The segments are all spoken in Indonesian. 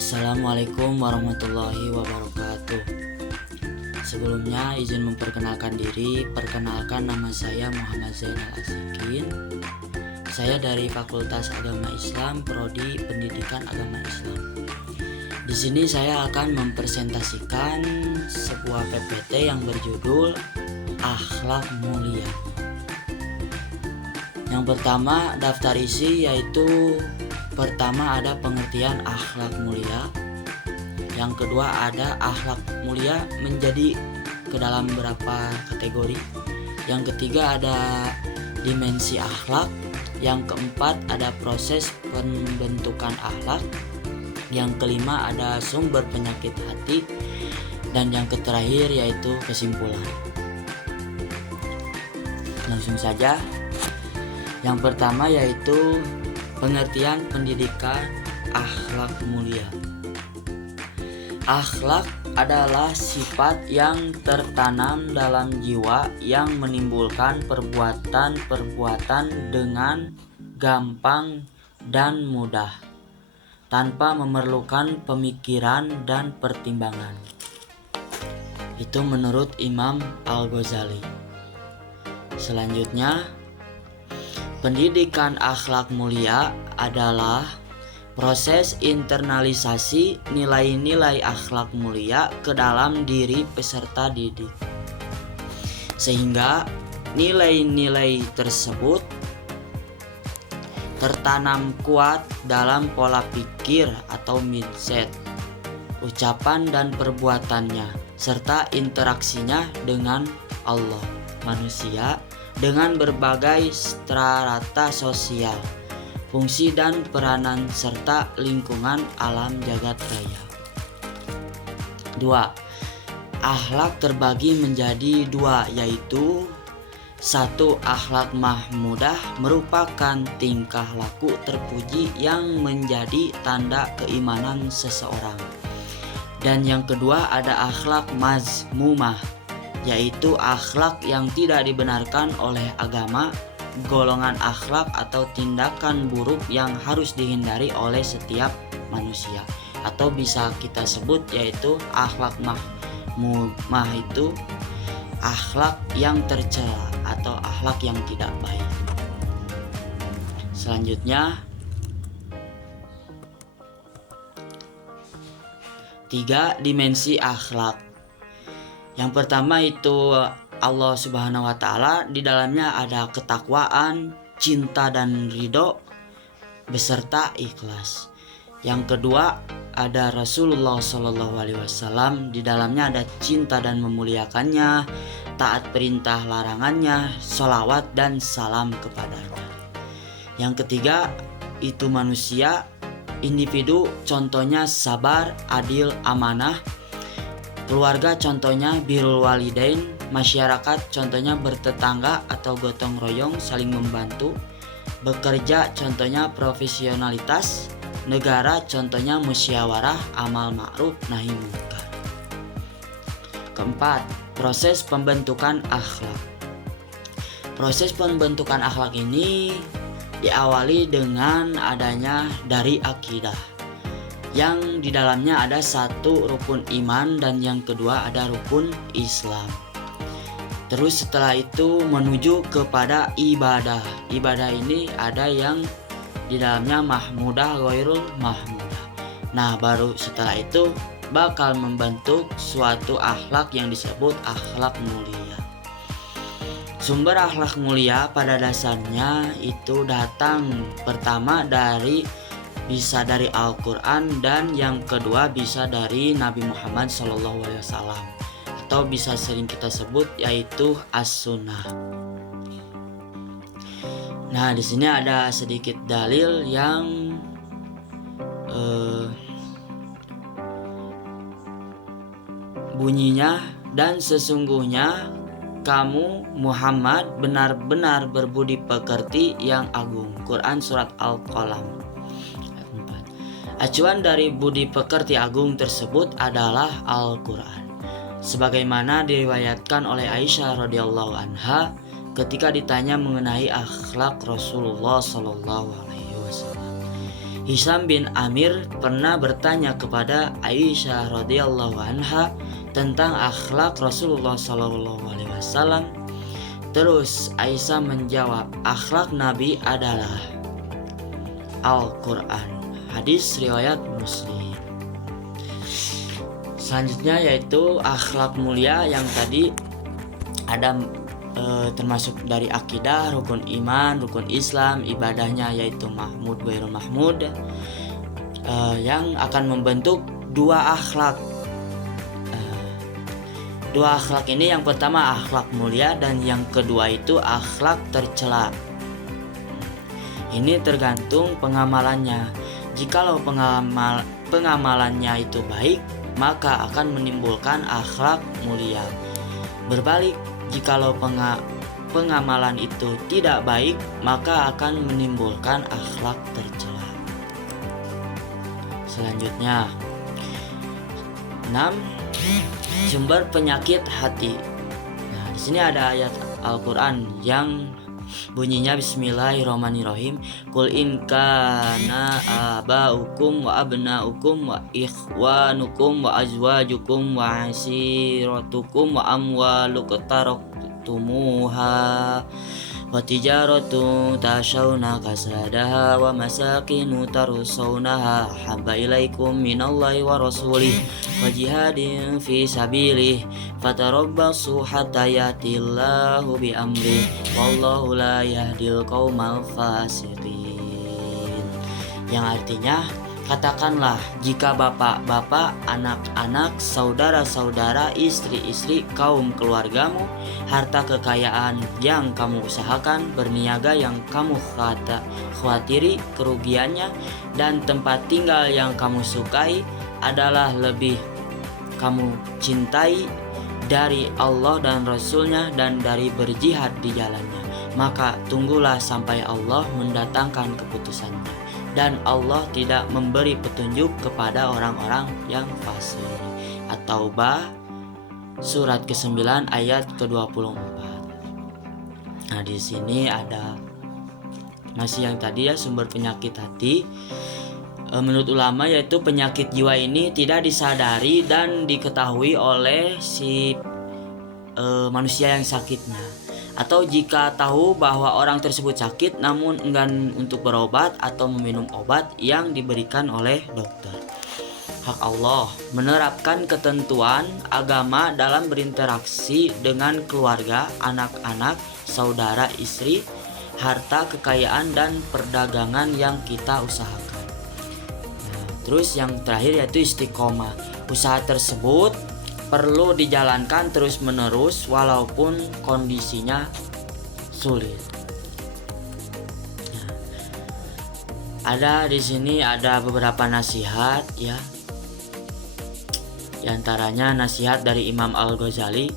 Assalamualaikum warahmatullahi wabarakatuh. Sebelumnya izin memperkenalkan diri. Perkenalkan, nama saya Muhammad Zainal Asikin. Saya dari Fakultas Agama Islam, Prodi Pendidikan Agama Islam. Di sini saya akan mempresentasikan sebuah PPT yang berjudul Akhlak Mulia. Yang pertama, daftar isi, yaitu pertama ada pengertian akhlak mulia. Yang kedua ada akhlak mulia menjadi ke dalam berapa kategori. Yang ketiga ada dimensi akhlak. Yang keempat ada proses pembentukan akhlak. Yang kelima ada sumber penyakit hati. Dan yang terakhir yaitu kesimpulan. Langsung saja. Yang pertama yaitu pengertian pendidikan akhlak mulia. Akhlak adalah sifat yang tertanam dalam jiwa yang menimbulkan perbuatan-perbuatan dengan gampang dan mudah, tanpa memerlukan pemikiran dan pertimbangan. Itu menurut Imam Al-Ghazali. Selanjutnya, pendidikan akhlak mulia adalah proses internalisasi nilai-nilai akhlak mulia ke dalam diri peserta didik, sehingga nilai-nilai tersebut tertanam kuat dalam pola pikir atau mindset, ucapan dan perbuatannya, serta interaksinya dengan Allah, manusia, dengan berbagai strata sosial, fungsi dan peranan serta lingkungan alam jagat raya. 2. Akhlak terbagi menjadi dua, yaitu 1. Akhlak mahmudah merupakan tingkah laku terpuji yang menjadi tanda keimanan seseorang. Dan yang kedua ada akhlak mazmumah, yaitu akhlak yang tidak dibenarkan oleh agama, golongan akhlak atau tindakan buruk yang harus dihindari oleh setiap manusia, atau bisa kita sebut yaitu akhlak mahmumah itu akhlak yang tercela atau akhlak yang tidak baik. Selanjutnya, 3. Dimensi akhlak. Yang pertama itu Allah Subhanahu wa Ta'ala, di dalamnya ada ketakwaan, cinta dan ridho beserta ikhlas. Yang kedua ada Rasulullah SAW, di dalamnya ada cinta dan memuliakannya, taat perintah larangannya, sholawat dan salam kepadanya. Yang ketiga itu manusia, individu, contohnya sabar, adil, amanah. Keluarga contohnya birrul walidain, masyarakat contohnya bertetangga atau gotong royong saling membantu, bekerja contohnya profesionalitas, negara contohnya musyawarah, amal ma'ruf, nahi munkar. Keempat, proses pembentukan akhlak. Proses pembentukan akhlak ini diawali dengan adanya dari akidah, yang di dalamnya ada 1 rukun iman dan yang kedua ada rukun Islam. Terus setelah itu menuju kepada ibadah. Ibadah ini ada yang di dalamnya mahmudah, ghairul mahmudah. Nah, baru setelah itu bakal membentuk suatu akhlak yang disebut akhlak mulia. Sumber akhlak mulia pada dasarnya itu datang pertama bisa dari Al-Quran, dan yang kedua bisa dari Nabi Muhammad SAW, atau bisa sering kita sebut yaitu As-Sunnah. Nah, di sini ada sedikit dalil yang bunyinya, dan sesungguhnya kamu Muhammad benar-benar berbudi pekerti yang agung. Quran surat Al-Qalam. Acuan dari budi pekerti agung tersebut adalah Al-Quran, sebagaimana diriwayatkan oleh Aisyah radhiyallahu anha ketika ditanya mengenai akhlak Rasulullah SAW. Hisam bin Amir pernah bertanya kepada Aisyah radhiyallahu anha tentang akhlak Rasulullah SAW. Terus Aisyah menjawab, akhlak Nabi adalah Al-Quran. Hadis riwayat Muslim. Selanjutnya yaitu akhlak mulia yang tadi ada termasuk dari akidah, rukun iman, rukun Islam, ibadahnya yaitu mahmud, ghairul mahmud, yang akan membentuk dua akhlak. Dua akhlak ini, yang pertama akhlak mulia dan yang kedua itu akhlak tercela. Ini tergantung pengamalannya. Jikalau pengamalannya itu baik, maka akan menimbulkan akhlak mulia. Berbalik, jikalau pengamalan itu tidak baik, maka akan menimbulkan akhlak tercela. Selanjutnya 6. Sumber penyakit hati. Nah, di sini ada ayat Al-Qur'an yang bunyinya Bismillahirrahmanirrahim. Qul in kana aba'ukum wa abna'ukum wa ikhwanukum wa azwajukum wa asiratukum wa amwaluqtaraktumuha wa tijaratu tashawna kasadaha wa masakinu tarsawnaha habba ilaikum minallahi wa rasulih wa jihadin fi sabilih fatarabbasu hatta yatillahu bi amrih wallahu la yahdil qaumal fasiqin. Yang artinya, katakanlah jika bapak-bapak, anak-anak, saudara-saudara, istri-istri, kaum keluargamu, harta kekayaan yang kamu usahakan, berniaga yang kamu khawatiri kerugiannya, dan tempat tinggal yang kamu sukai adalah lebih kamu cintai dari Allah dan Rasulnya dan dari berjihad di jalannya, maka tunggulah sampai Allah mendatangkan keputusannya. Dan Allah tidak memberi petunjuk kepada orang-orang yang fasik. At-Taubah surat ke-9 ayat ke-24. Nah, di sini ada masih yang tadi ya, sumber penyakit hati. Menurut ulama yaitu penyakit jiwa ini tidak disadari dan diketahui oleh si manusia yang sakitnya. Atau jika tahu bahwa orang tersebut sakit namun enggan untuk berobat atau meminum obat yang diberikan oleh dokter. Hak Allah menerapkan ketentuan agama dalam berinteraksi dengan keluarga, anak-anak, saudara, istri, harta, kekayaan, dan perdagangan yang kita usahakan. Nah, terus yang terakhir yaitu istiqomah. Usaha tersebut perlu dijalankan terus-menerus walaupun kondisinya sulit. Nah, ada di sini ada beberapa nasihat ya. Di antaranya nasihat dari Imam Al-Ghazali,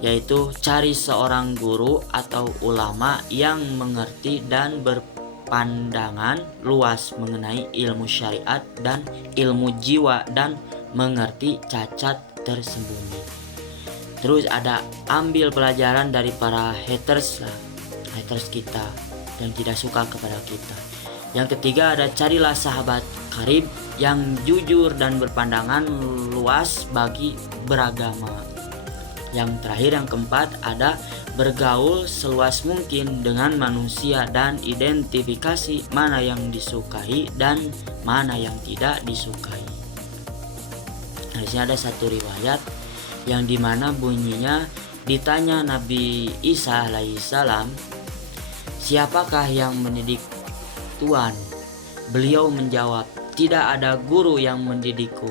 yaitu cari seorang guru atau ulama yang mengerti dan berpandangan luas mengenai ilmu syariat dan ilmu jiwa dan mengerti cacat tersembunyi. Terus ada ambil pelajaran dari para haters kita yang tidak suka kepada kita. Yang ketiga ada carilah sahabat karib yang jujur dan berpandangan luas bagi beragama. Yang terakhir yang keempat ada bergaul seluas mungkin dengan manusia dan identifikasi mana yang disukai dan mana yang tidak disukai. Nah, di sini ada satu riwayat yang dimana bunyinya ditanya Nabi Isa alaihissalam, siapakah yang mendidik Tuhan? Beliau menjawab, tidak ada guru yang mendidikku,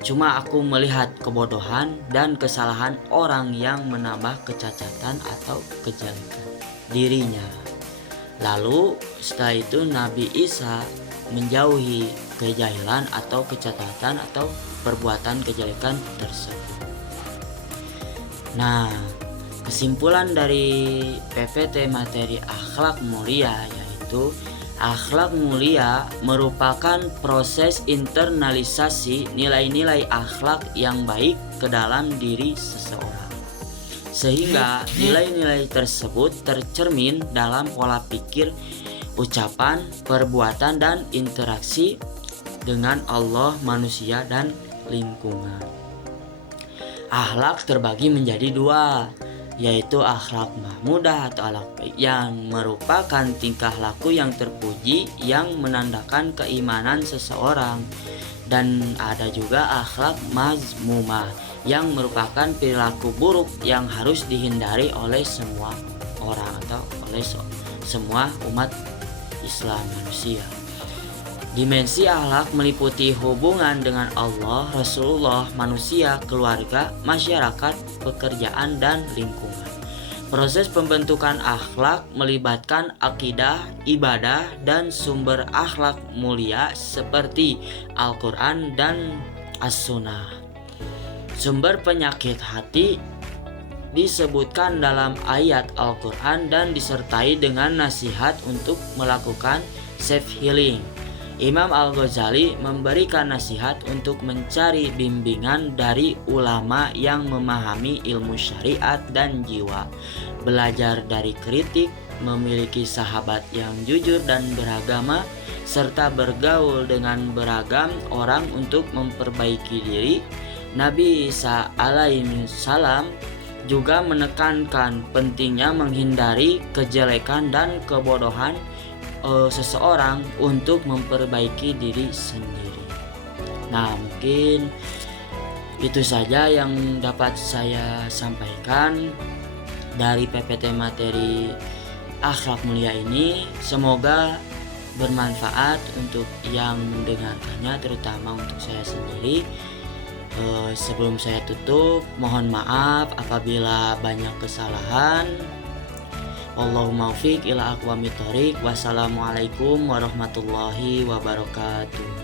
cuma aku melihat kebodohan dan kesalahan orang yang menambah kecacatan atau kejelekan dirinya. Lalu setelah itu Nabi Isa menjauhi kejahilan atau kecacatan atau perbuatan kejelekan tersebut. Nah, kesimpulan dari PPT materi akhlak mulia yaitu akhlak mulia merupakan proses internalisasi nilai-nilai akhlak yang baik ke dalam diri seseorang, sehingga nilai-nilai tersebut tercermin dalam pola pikir, ucapan, perbuatan, dan interaksi dengan Allah, manusia, dan lingkungan. Akhlak terbagi menjadi dua, yaitu akhlak mahmudah atau akhlak baik, yang merupakan tingkah laku yang terpuji yang menandakan keimanan seseorang, dan ada juga akhlak mazmumah yang merupakan perilaku buruk yang harus dihindari oleh semua orang atau oleh semua umat Islam manusia. Dimensi akhlak meliputi hubungan dengan Allah, Rasulullah, manusia, keluarga, masyarakat, pekerjaan, dan lingkungan. Proses pembentukan akhlak melibatkan akidah, ibadah, dan sumber akhlak mulia seperti Al-Quran dan As-Sunnah. Sumber penyakit hati disebutkan dalam ayat Al-Quran dan disertai dengan nasihat untuk melakukan self-healing. Imam Al-Ghazali memberikan nasihat untuk mencari bimbingan dari ulama yang memahami ilmu syariat dan jiwa, belajar dari kritik, memiliki sahabat yang jujur dan beragama, serta bergaul dengan beragam orang untuk memperbaiki diri. Nabi Isa alaihi salam juga menekankan pentingnya menghindari kejelekan dan kebodohan seseorang untuk memperbaiki diri sendiri. Nah, mungkin itu saja yang dapat saya sampaikan dari PPT materi akhlak mulia ini. Semoga bermanfaat untuk yang mendengarkannya, terutama untuk saya sendiri. Sebelum saya tutup, mohon maaf apabila banyak kesalahan. Allahumma muwaffiq ila aqwamit thoriq. Wassalamualaikum warahmatullahi wabarakatuh.